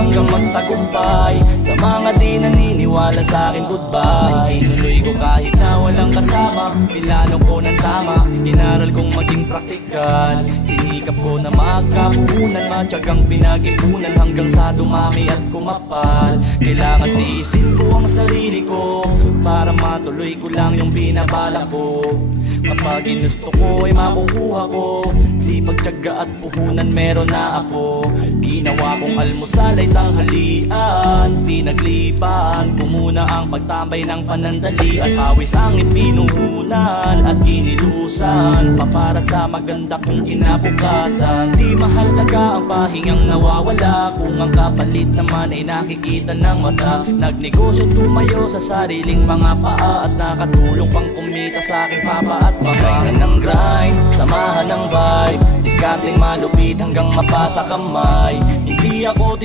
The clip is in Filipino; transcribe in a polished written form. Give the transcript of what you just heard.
hanggang magtagumpay. Sa mga di naniniwala sa akin, goodbye. Inuloy ko kahit na walang kasama, pinlano ko ng tama, inaral kong maging praktikal. Sinikap ko na magkapuhunan, matyagang pinag-ipunan hanggang sa dumami at kumapal. Kailangan tiisin ko ang sarili ko para matuloy ko lang yung binabala ko. Kapag ginusto ko ay makukuha ko, sipag, tiyaga at puhunan meron na ako. Ginawa kong almusal ay tanghalian, pinaglipan ko muna ang pagtambay ng panandalian. Pawis ang ipinuhunan at ginilusan pa para sa maganda kong kinabukasan. Di mahalaga ang pahingang nawawala kung ang kapalit naman ay nakikita ng mata. Nagnegosyo tumayo sa sariling mga paa at nakatulong pang kumita sa aking papa at mama. Grind ng grind, samahan ng vibe, discarding malupit hanggang mapasa kamay. Hindi ako